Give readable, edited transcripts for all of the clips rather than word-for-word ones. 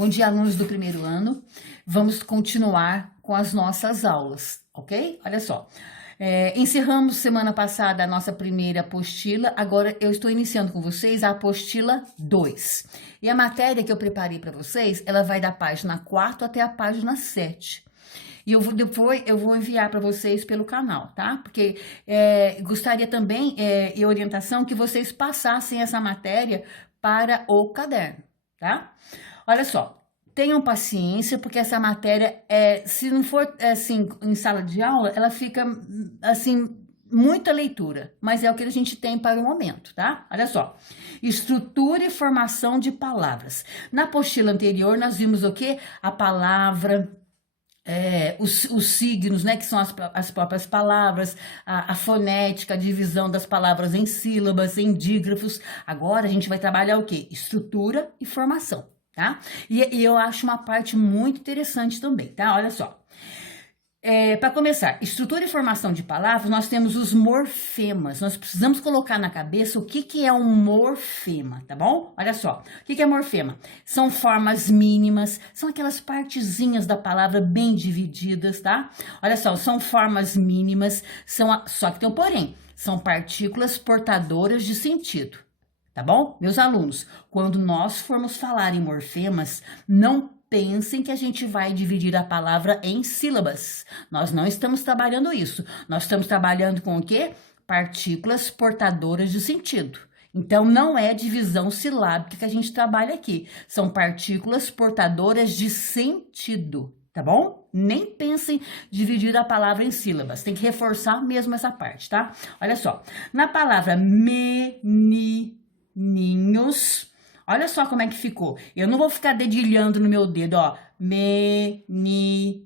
Bom dia, alunos do primeiro ano. Vamos continuar com as nossas aulas, ok? Olha só. Encerramos semana passada a nossa primeira apostila, agora eu estou iniciando com vocês a apostila 2. E a matéria que eu preparei para vocês, ela vai da página 4 até a página 7. E depois eu vou enviar para vocês pelo canal, tá? Porque gostaria também, e orientação, que vocês passassem essa matéria para o caderno, tá? Olha só, tenham paciência, porque essa matéria, se não for assim, em sala de aula, ela fica assim, muita leitura, mas é o que a gente tem para o momento, tá? Olha só, estrutura e formação de palavras. Na apostila anterior, nós vimos o quê? A palavra, os signos, né, que são as próprias palavras, a fonética, a divisão das palavras em sílabas, em dígrafos. Agora a gente vai trabalhar o quê? Estrutura e formação, tá? E eu acho uma parte muito interessante também, tá? Olha só. Para começar, estrutura e formação de palavras, nós temos os morfemas. Nós precisamos colocar na cabeça o que é um morfema, tá bom? Olha só, o que é morfema? São formas mínimas, são aquelas partezinhas da palavra bem divididas, tá? Olha só, são formas mínimas, só que tem um porém, são partículas portadoras de sentido. Tá bom? Meus alunos, quando nós formos falar em morfemas, não pensem que a gente vai dividir a palavra em sílabas. Nós não estamos trabalhando isso. Nós estamos trabalhando com o quê? Partículas portadoras de sentido. Então, não é divisão silábica que a gente trabalha aqui. São partículas portadoras de sentido, tá bom? Nem pensem dividir a palavra em sílabas. Tem que reforçar mesmo essa parte, tá? Olha só. Na palavra menininhos, olha só como é que ficou. Eu não vou ficar dedilhando no meu dedo, ó. Menininhos,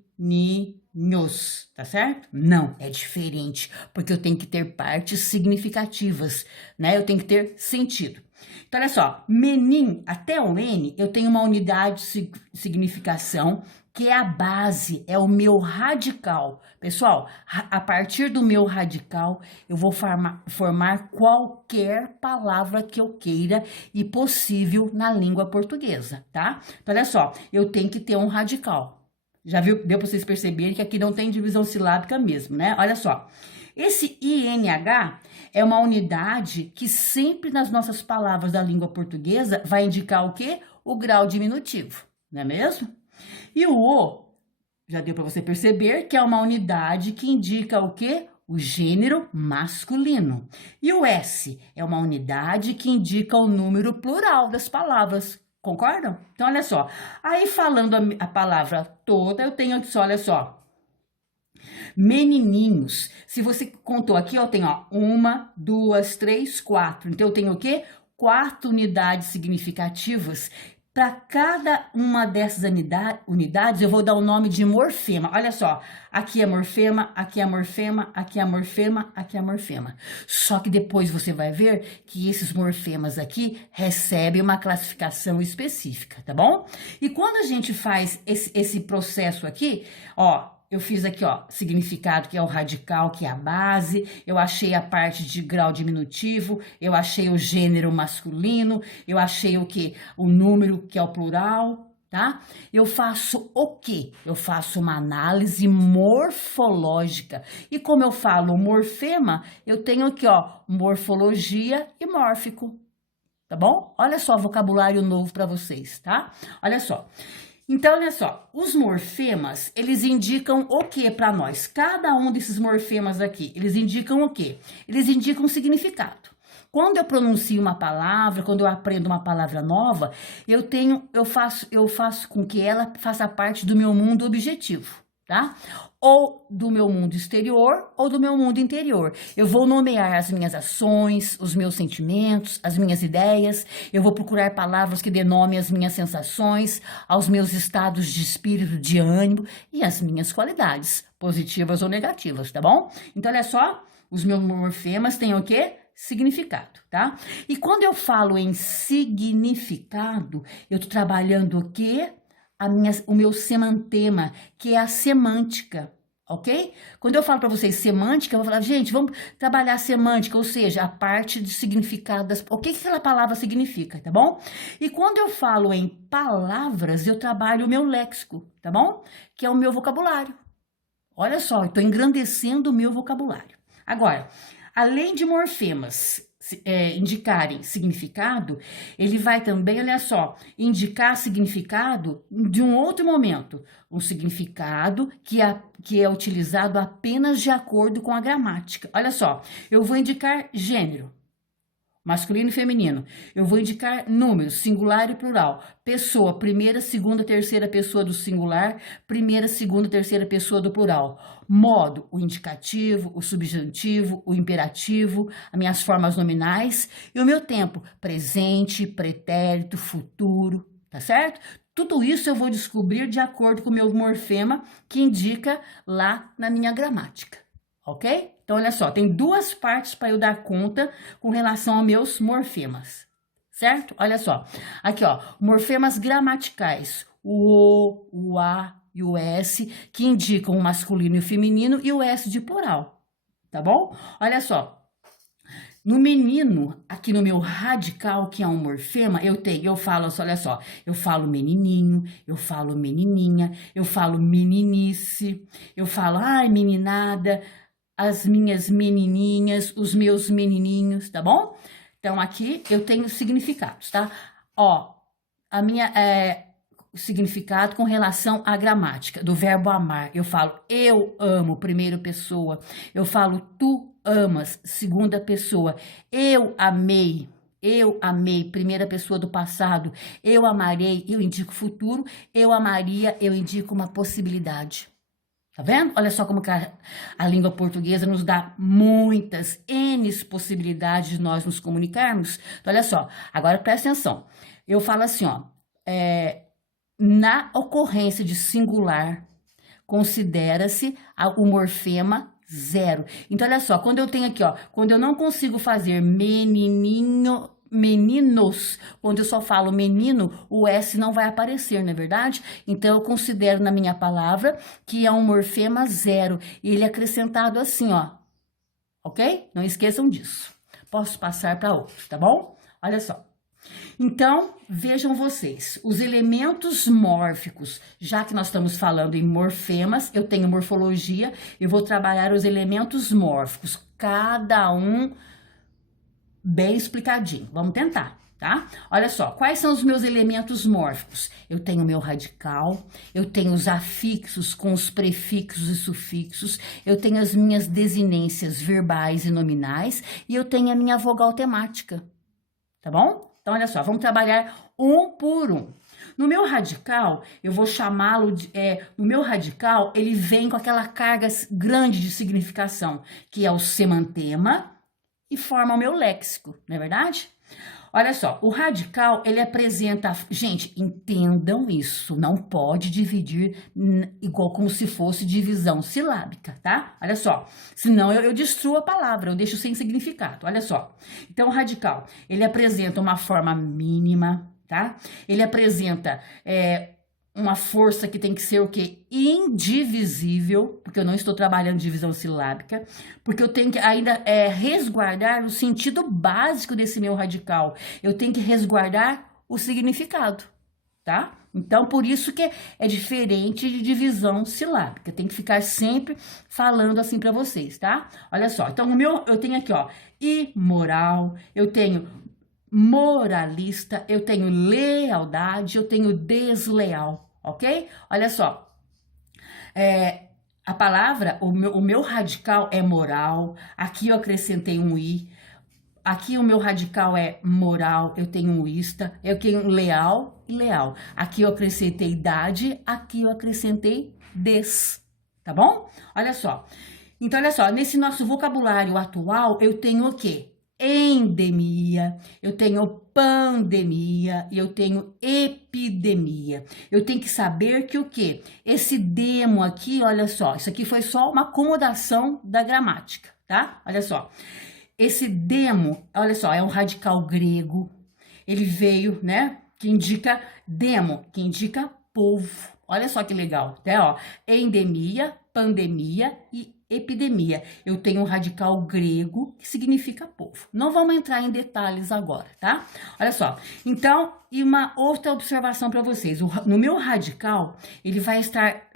tá certo? Não, é diferente, porque eu tenho que ter partes significativas, né? Eu tenho que ter sentido. Então, olha só, menin, até o N, eu tenho uma unidade de significação, que é a base, é o meu radical. Pessoal, a partir do meu radical, eu vou formar qualquer palavra que eu queira e possível na língua portuguesa, tá? Então, olha só, eu tenho que ter um radical. Já viu? Deu para vocês perceberem que aqui não tem divisão silábica mesmo, né? Olha só. Esse INH é uma unidade que sempre nas nossas palavras da língua portuguesa vai indicar o quê? O grau diminutivo, não é mesmo? E o O, já deu para você perceber que é uma unidade que indica o quê? O gênero masculino. E o S é uma unidade que indica o número plural das palavras. Concordam? Então, olha só. Aí, falando a palavra toda, eu tenho aqui, olha só. Menininhos. Se você contou aqui, eu tenho, ó, 1, 2, 3, 4. Então, eu tenho o quê? 4 unidades significativas. Para cada uma dessas unidades, eu vou dar o nome de morfema. Olha só, aqui é morfema, aqui é morfema, aqui é morfema, aqui é morfema. Só que depois você vai ver que esses morfemas aqui recebem uma classificação específica, tá bom? E quando a gente faz esse processo aqui, ó, eu fiz aqui, ó, significado, que é o radical, que é a base. Eu achei a parte de grau diminutivo. Eu achei o gênero masculino. Eu achei o quê? O número, que é o plural, tá? Eu faço o quê? Eu faço uma análise morfológica. E como eu falo morfema, eu tenho aqui, ó, morfologia e mórfico. Tá bom? Olha só, vocabulário novo para vocês, tá? Olha só. Então, olha só, os morfemas, eles indicam o que para nós? Cada um desses morfemas aqui, eles indicam o quê? Eles indicam significado. Quando eu pronuncio uma palavra, quando eu aprendo uma palavra nova, eu faço com que ela faça parte do meu mundo objetivo, tá? Ou do meu mundo exterior ou do meu mundo interior. Eu vou nomear as minhas ações, os meus sentimentos, as minhas ideias. Eu vou procurar palavras que denomem as minhas sensações, aos meus estados de espírito, de ânimo e as minhas qualidades, positivas ou negativas, tá bom? Então, olha só, os meus morfemas têm o quê? Significado, tá? E quando eu falo em significado, eu tô trabalhando o quê? O meu semantema, que é a semântica, ok? Quando eu falo para vocês semântica, eu vou falar, gente, vamos trabalhar semântica, ou seja, a parte de significado das... O que aquela palavra significa, tá bom? E quando eu falo em palavras, eu trabalho o meu léxico, tá bom? Que é o meu vocabulário. Olha só, eu estou engrandecendo o meu vocabulário. Agora, além de morfemas indicarem significado, ele vai também, olha só, indicar significado de um outro momento. Um significado que é utilizado apenas de acordo com a gramática. Olha só, eu vou indicar gênero. Masculino e feminino. Eu vou indicar números, singular e plural. Pessoa, primeira, segunda, terceira pessoa do singular, primeira, segunda, terceira pessoa do plural. Modo, o indicativo, o subjuntivo, o imperativo, as minhas formas nominais e o meu tempo, presente, pretérito, futuro, tá certo? Tudo isso eu vou descobrir de acordo com o meu morfema que indica lá na minha gramática, ok? Então, olha só, tem duas partes para eu dar conta com relação aos meus morfemas, certo? Olha só, aqui ó, morfemas gramaticais, o O, o A e o S, que indicam o masculino e o feminino, e o S de plural, tá bom? Olha só, no menino, aqui no meu radical, que é um morfema, eu falo, olha só, eu falo menininho, eu falo menininha, eu falo meninice, eu falo, ai, meninada, as minhas menininhas, os meus menininhos, tá bom? Então, aqui eu tenho significados, tá? Ó, a minha significado com relação à gramática do verbo amar. Eu falo eu amo, primeira pessoa. Eu falo tu amas, segunda pessoa. Eu amei, primeira pessoa do passado. Eu amarei, eu indico futuro. Eu amaria, eu indico uma possibilidade. Tá vendo? Olha só como que a língua portuguesa nos dá muitas N possibilidades de nós nos comunicarmos. Então, olha só, agora presta atenção. Eu falo assim, ó, na ocorrência de singular, considera-se o morfema zero. Então, olha só, quando eu tenho aqui, ó, quando eu não consigo fazer menininho, meninos, quando eu só falo menino, o S não vai aparecer, não é verdade? Então, eu considero na minha palavra que é um morfema zero. E ele é acrescentado assim, ó. Ok? Não esqueçam disso. Posso passar para outros, tá bom? Olha só. Então, vejam vocês, os elementos mórficos, já que nós estamos falando em morfemas, eu tenho morfologia, eu vou trabalhar os elementos mórficos, cada um bem explicadinho. Vamos tentar, tá? Olha só, quais são os meus elementos mórficos? Eu tenho o meu radical, eu tenho os afixos com os prefixos e sufixos, eu tenho as minhas desinências verbais e nominais e eu tenho a minha vogal temática, tá bom? Então, olha só, vamos trabalhar um por um. No meu radical, eu vou chamá-lo de... no meu radical, ele vem com aquela carga grande de significação, que é o semantema, e forma o meu léxico, não é verdade? Olha só, o radical, ele apresenta... Gente, entendam isso, não pode dividir igual como se fosse divisão silábica, tá? Olha só, senão eu destruo a palavra, eu deixo sem significado, olha só. Então, o radical, ele apresenta uma forma mínima, tá? Ele apresenta... uma força que tem que ser o quê? Indivisível, porque eu não estou trabalhando divisão silábica, porque eu tenho que ainda resguardar o sentido básico desse meu radical. Eu tenho que resguardar o significado, tá? Então, por isso que é diferente de divisão silábica. Tem que ficar sempre falando assim para vocês, tá? Olha só, então eu tenho aqui, ó, imoral, eu tenho moralista, eu tenho lealdade, eu tenho desleal, ok? Olha só, a palavra, o meu radical é moral, aqui eu acrescentei um i, aqui o meu radical é moral, eu tenho um ista, eu tenho leal e leal. Aqui eu acrescentei idade, aqui eu acrescentei des, tá bom? Olha só, então olha só, nesse nosso vocabulário atual, eu tenho o quê? Endemia, eu tenho pandemia e eu tenho epidemia. Eu tenho que saber que o quê? Esse demo aqui, olha só, isso aqui foi só uma acomodação da gramática, tá? Olha só, esse demo, olha só, é um radical grego, ele veio, né, que indica demo, que indica povo. Olha só que legal, né, ó, endemia, pandemia e epidemia. Eu tenho um radical grego que significa povo. Não vamos entrar em detalhes agora, tá? Olha só. Então, e uma outra observação para vocês. No meu radical, ele vai estar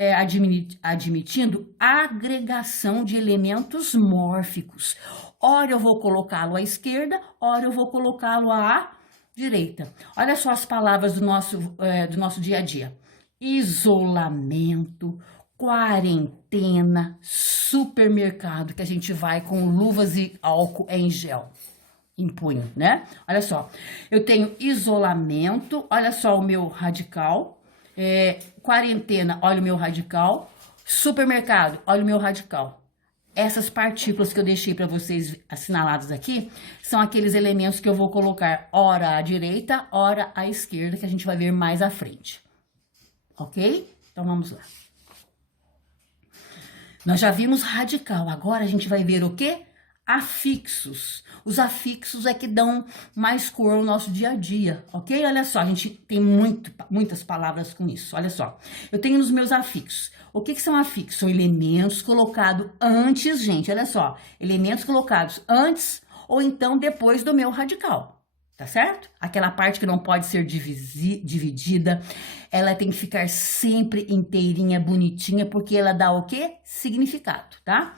admitindo agregação de elementos mórficos. Ora eu vou colocá-lo à esquerda, ora eu vou colocá-lo à direita. Olha só as palavras do nosso dia a dia. Isolamento, quarentena, supermercado, que a gente vai com luvas e álcool em gel, em punho, né? Olha só, eu tenho isolamento, olha só o meu radical, quarentena, olha o meu radical, supermercado, olha o meu radical. Essas partículas que eu deixei para vocês assinaladas aqui, são aqueles elementos que eu vou colocar ora à direita, ora à esquerda, que a gente vai ver mais à frente. Ok? Então vamos lá. Nós já vimos radical, agora a gente vai ver o quê? Afixos. Os afixos é que dão mais cor ao nosso dia a dia, ok? Olha só, a gente tem muitas palavras com isso, olha só. Eu tenho nos meus afixos. O que são afixos? São elementos colocados antes, gente, olha só. Elementos colocados antes ou então depois do meu radical. Tá certo? Aquela parte que não pode ser dividida, ela tem que ficar sempre inteirinha, bonitinha, porque ela dá o quê? Significado, tá?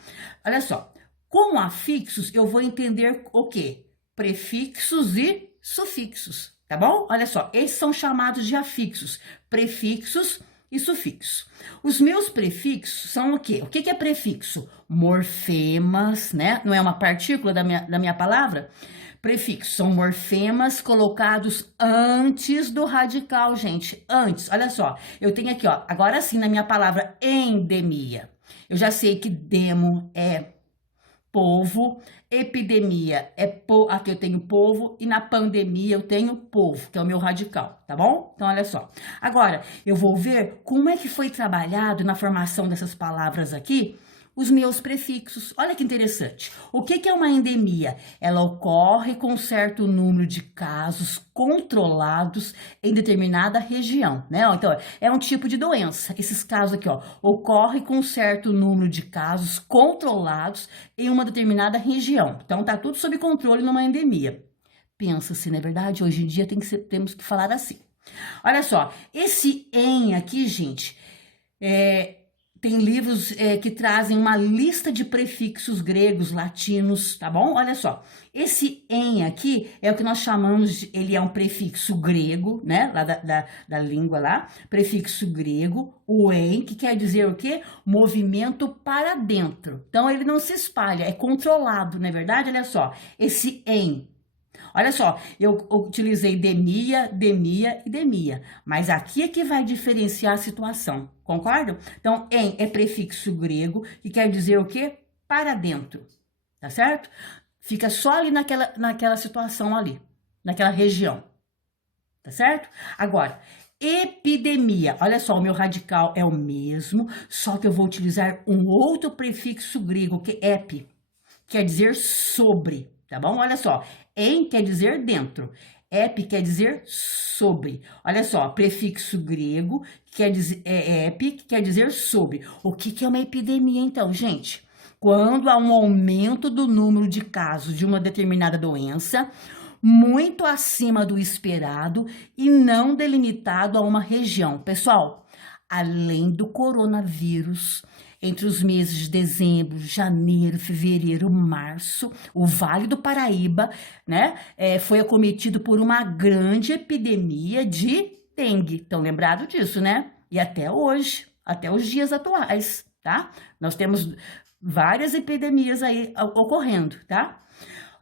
Olha só, com afixos eu vou entender o quê? Prefixos e sufixos, tá bom? Olha só, esses são chamados de afixos, prefixos e sufixos. Os meus prefixos são o quê? O que é prefixo? Morfemas, né? Não é uma partícula da minha palavra? Prefixos são morfemas colocados antes do radical, gente. Antes, olha só. Eu tenho aqui, ó, agora sim na minha palavra endemia. Eu já sei que demo é povo, epidemia é aqui eu tenho povo e na pandemia eu tenho povo, que é o meu radical, tá bom? Então, olha só. Agora, eu vou ver como é que foi trabalhado na formação dessas palavras aqui, os meus prefixos. Olha que interessante. O que é uma endemia? Ela ocorre com certo número de casos controlados em determinada região, né? Então, é um tipo de doença. Esses casos aqui, ó, ocorre com certo número de casos controlados em uma determinada região. Então, tá tudo sob controle numa endemia. Pensa-se, não é verdade? Hoje em dia temos que falar assim. Olha só, esse em aqui, gente, tem livros que trazem uma lista de prefixos gregos, latinos, tá bom? Olha só, esse em aqui é o que nós chamamos ele é um prefixo grego, né? Lá da língua lá, prefixo grego, o em, que quer dizer o quê? Movimento para dentro. Então, ele não se espalha, é controlado, não é verdade? Olha só, esse em. Olha só, eu utilizei demia, demia e demia, mas aqui é que vai diferenciar a situação, concordo? Então, em é prefixo grego, que quer dizer o quê? Para dentro, tá certo? Fica só ali naquela situação ali, naquela região, tá certo? Agora, epidemia, olha só, o meu radical é o mesmo, só que eu vou utilizar um outro prefixo grego, que é epi, quer dizer sobre, tá bom? Olha só, em quer dizer dentro, epi quer dizer sobre. Olha só, prefixo grego, que quer dizer, epi, que quer dizer sobre. O que é uma epidemia, então, gente? Quando há um aumento do número de casos de uma determinada doença, muito acima do esperado e não delimitado a uma região. Pessoal, além do coronavírus, entre os meses de dezembro, janeiro, fevereiro, março, o Vale do Paraíba, né, foi acometido por uma grande epidemia de dengue. Estão lembrados disso, né? E até hoje, até os dias atuais, tá? Nós temos várias epidemias aí ocorrendo, tá?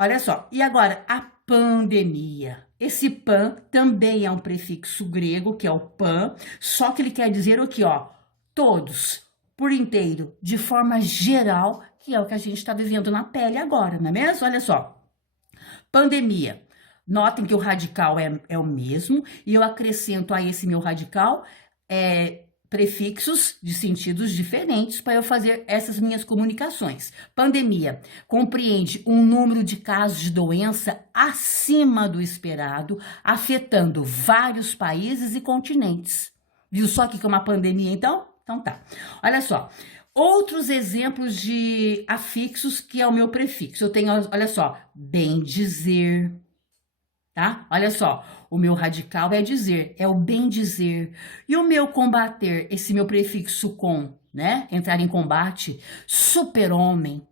Olha só, e agora a pandemia. Esse pan também é um prefixo grego, que é o pan, só que ele quer dizer o que, ó? Todos, por inteiro, de forma geral, que é o que a gente está vivendo na pele agora, não é mesmo? Olha só, pandemia. Notem que o radical é o mesmo, e eu acrescento a esse meu radical prefixos de sentidos diferentes para eu fazer essas minhas comunicações. Pandemia compreende um número de casos de doença acima do esperado, afetando vários países e continentes. Viu só que é uma pandemia, então? Então tá. Olha só, Outros exemplos de afixos que é o meu prefixo. Eu tenho, olha só, bem dizer, tá? Olha só, o meu radical é dizer, é o bem dizer. E o meu combater, esse meu prefixo com, né? Entrar em combate, super-homem.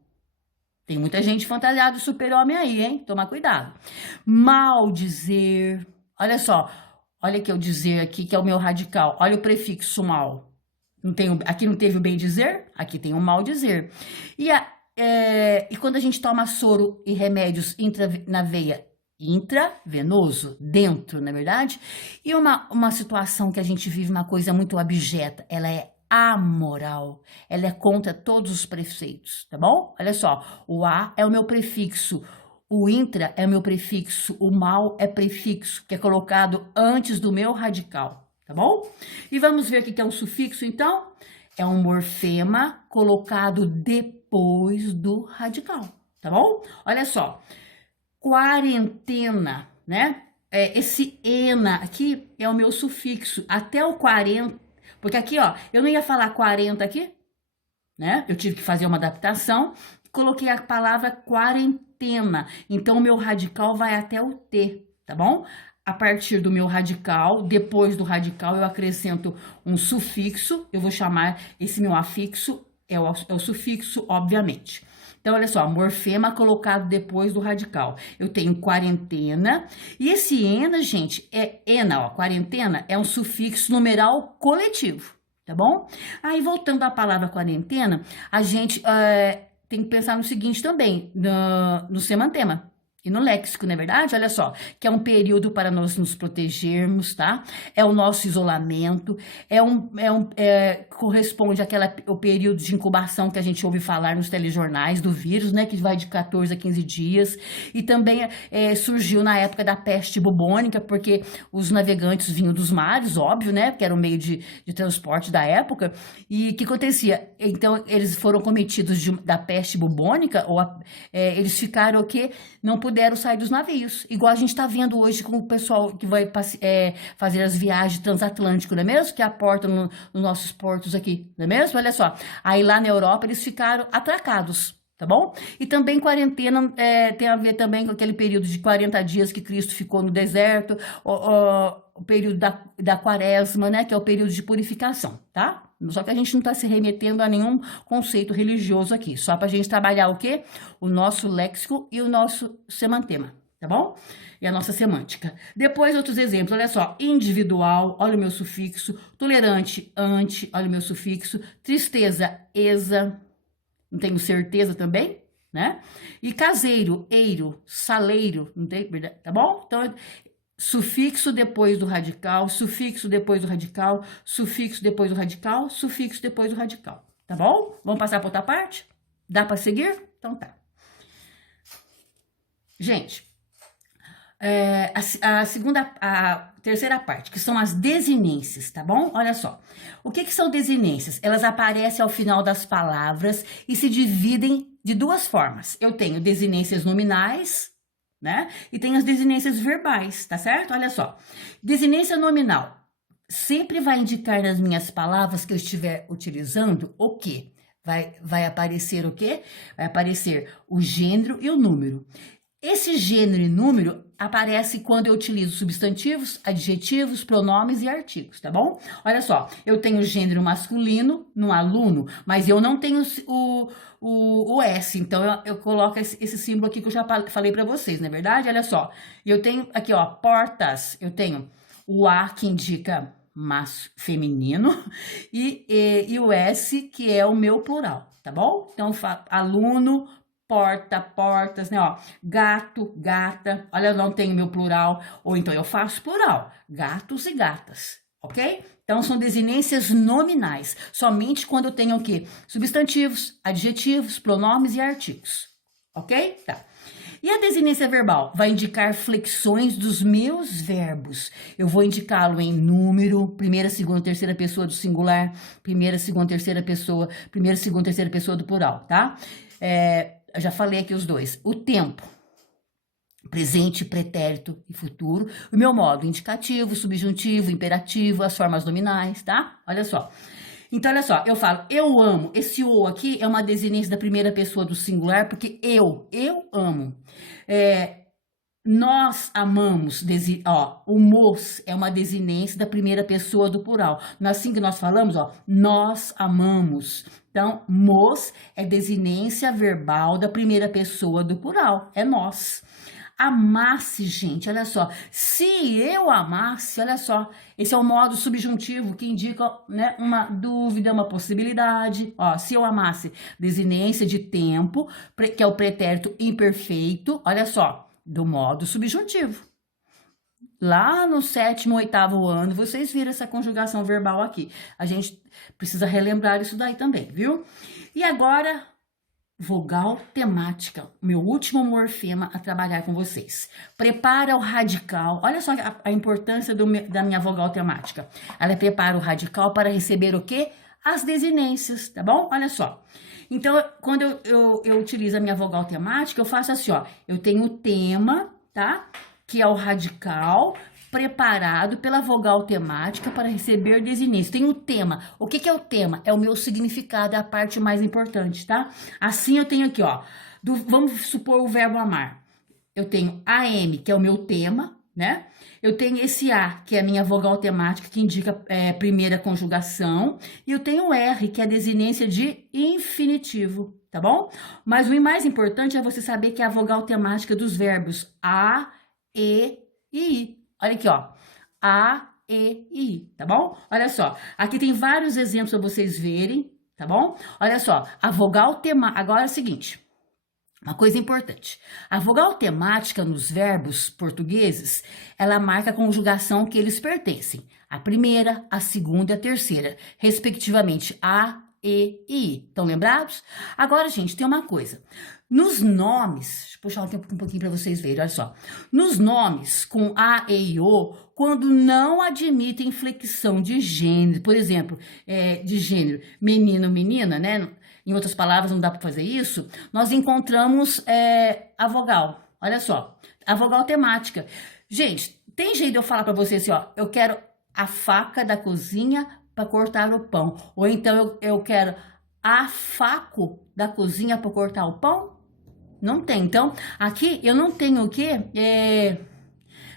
Tem muita gente fantasiada de super-homem aí, hein? Toma cuidado. Mal dizer. Olha só, olha que eu dizer aqui, que é o meu radical. Olha o prefixo mal. Não tem, aqui não teve o bem dizer, aqui tem o mal dizer. E quando a gente toma soro e remédios na veia intravenoso, dentro, na verdade, e uma situação que a gente vive uma coisa muito abjeta, ela é amoral, ela é contra todos os preceitos, tá bom? Olha só, o A é o meu prefixo, o intra é o meu prefixo, o mal é prefixo, que é colocado antes do meu radical, tá bom? E vamos ver o que é um sufixo, então? É um morfema colocado depois do radical, tá bom? Olha só, quarentena, né? Esse ena aqui é o meu sufixo, até o 40, porque aqui, ó, eu não ia falar 40 aqui, né? Eu tive que fazer uma adaptação, coloquei a palavra quarentena, então o meu radical vai até o T, tá bom? A partir do meu radical, depois do radical, eu acrescento um sufixo, eu vou chamar esse meu afixo, é o sufixo, obviamente. Então, olha só, morfema colocado depois do radical. Eu tenho quarentena, e esse ena, gente, ena, ó, quarentena é um sufixo numeral coletivo, tá bom? Aí, voltando à palavra quarentena, a gente tem que pensar no seguinte também, no semantema. E no léxico, não é verdade? Olha só, que é um período para nós nos protegermos, tá? É o nosso isolamento, corresponde ao período de incubação que a gente ouve falar nos telejornais do vírus, né? Que vai de 14 a 15 dias. E também surgiu na época da peste bubônica, porque os navegantes vinham dos mares, óbvio, né? Que era o meio de transporte da época. E o que acontecia? Então, eles foram cometidos da peste bubônica, eles ficaram o quê? Não puderam sair dos navios, igual a gente está vendo hoje com o pessoal que vai fazer as viagens transatlânticas, não é mesmo? Que aportam nos nossos portos aqui, não é mesmo? Olha só, aí lá na Europa eles ficaram atracados, tá bom? E também quarentena tem a ver também com aquele período de 40 dias que Cristo ficou no deserto, o período da quaresma, né? Que é o período de purificação, tá? Só que a gente não está se remetendo a nenhum conceito religioso aqui, só para a gente trabalhar o quê? O nosso léxico e o nosso semantema, tá bom? E a nossa semântica. Depois, outros exemplos, olha só, individual, olha o meu sufixo, tolerante, ante, olha o meu sufixo, tristeza, exa, não tenho certeza também, né? E caseiro, eiro, saleiro, não tem, tá bom? Então, sufixo depois do radical, sufixo depois do radical, sufixo depois do radical, sufixo depois do radical. Tá bom? Vamos passar para outra parte? Dá para seguir? Então tá. Gente, a terceira parte, que são as desinências, tá bom? Olha só. O que são desinências? Elas aparecem ao final das palavras e se dividem de duas formas. Eu tenho desinências nominais, né? E tem as desinências verbais, tá certo? Olha só. Desinência nominal sempre vai indicar nas minhas palavras que eu estiver utilizando o quê? Vai aparecer o quê? Vai aparecer o gênero e o número. Esse gênero e número aparece quando eu utilizo substantivos, adjetivos, pronomes e artigos, tá bom? Olha só, eu tenho gênero masculino no aluno, mas eu não tenho o S, então eu coloco esse símbolo aqui que eu já falei para vocês, não é verdade? Olha só, eu tenho aqui, ó, portas, eu tenho o A que indica feminino e o S que é o meu plural, tá bom? Então, aluno, porta, portas, né, ó, gato, gata, olha, eu não tenho meu plural, ou então eu faço plural, gatos e gatas, ok? Então, são desinências nominais, somente quando eu tenho o quê? Substantivos, adjetivos, pronomes e artigos, ok? Tá. E a desinência verbal vai indicar flexões dos meus verbos. Eu vou indicá-lo em número, primeira, segunda, terceira pessoa do singular, primeira, segunda, terceira pessoa do plural, tá? Eu já falei aqui os dois. O tempo, presente, pretérito e futuro. O meu modo, indicativo, subjuntivo, imperativo, as formas nominais, tá? Olha só. Então, olha só, eu falo, eu amo. Esse o aqui é uma desinência da primeira pessoa do singular, porque eu amo. Nós amamos, ó, o mos é uma desinência da primeira pessoa do plural. Assim que nós falamos, ó, nós amamos. Então, mos é desinência verbal da primeira pessoa do plural, é nós. Amasse, gente, olha só. Se eu amasse, olha só, esse é o modo subjuntivo que indica, né, uma dúvida, uma possibilidade. Ó, se eu amasse, desinência de tempo, que é o pretérito imperfeito, olha só, do modo subjuntivo. Lá no 7º, 8º ano, vocês viram essa conjugação verbal aqui. A gente precisa relembrar isso daí também, viu? E agora, vogal temática, meu último morfema a trabalhar com vocês. Prepara o radical. Olha só a importância da minha vogal temática. Ela prepara o radical para receber o quê? As desinências, tá bom? Olha só. Então, quando eu utilizo a minha vogal temática, eu faço assim, ó. Eu tenho o tema, tá? Que é o radical, preparado pela vogal temática para receber desinências. Tem o tema. O que é o tema? É o meu significado, é a parte mais importante, tá? Assim eu tenho aqui, ó. Vamos supor o verbo amar. Eu tenho AM, que é o meu tema, né? Eu tenho esse A, que é a minha vogal temática, que indica primeira conjugação. E eu tenho o R, que é a desinência de infinitivo, tá bom? Mas o mais importante é você saber que é a vogal temática dos verbos A, E e I. Olha aqui, ó. A, E e I, tá bom? Olha só. Aqui tem vários exemplos para vocês verem, tá bom? Olha só. A vogal temática... Agora é o seguinte. Uma coisa importante. A vogal temática nos verbos portugueses, ela marca a conjugação que eles pertencem. A primeira, a segunda e a terceira. Respectivamente, A, E e I. Estão lembrados? Agora, gente, tem uma coisa. Nos nomes, deixa eu puxar um tempo um pouquinho para vocês verem, olha só. Nos nomes com A, E e O, quando não admitem flexão de gênero, por exemplo, de gênero menino, menina, né? Em outras palavras, não dá para fazer isso. Nós encontramos a vogal, olha só, a vogal temática. Gente, tem jeito de eu falar para vocês assim, ó, eu quero a faca da cozinha para cortar o pão. Ou então eu quero a faco da cozinha para cortar o pão? Não tem. Então, aqui eu não tenho o quê?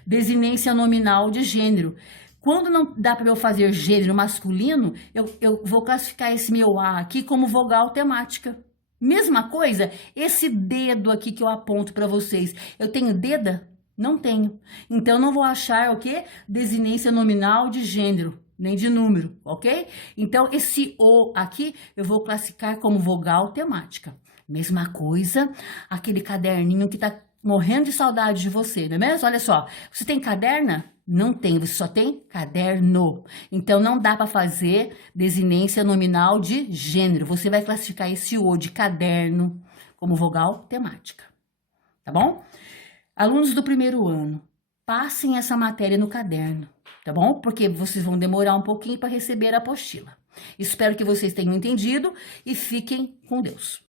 Desinência nominal de gênero. Quando não dá para eu fazer gênero masculino, eu vou classificar esse meu A aqui como vogal temática. Mesma coisa, esse dedo aqui que eu aponto para vocês. Eu tenho deda? Não tenho. Então, eu não vou achar o quê? Desinência nominal de gênero, nem de número, ok? Então, esse O aqui eu vou classificar como vogal temática. Mesma coisa, aquele caderninho que tá morrendo de saudade de você, não é mesmo? Olha só, você tem caderna? Não tem, você só tem caderno. Então, não dá para fazer desinência nominal de gênero. Você vai classificar esse O de caderno como vogal temática, tá bom? Alunos do primeiro ano, passem essa matéria no caderno, tá bom? Porque vocês vão demorar um pouquinho para receber a apostila. Espero que vocês tenham entendido e fiquem com Deus.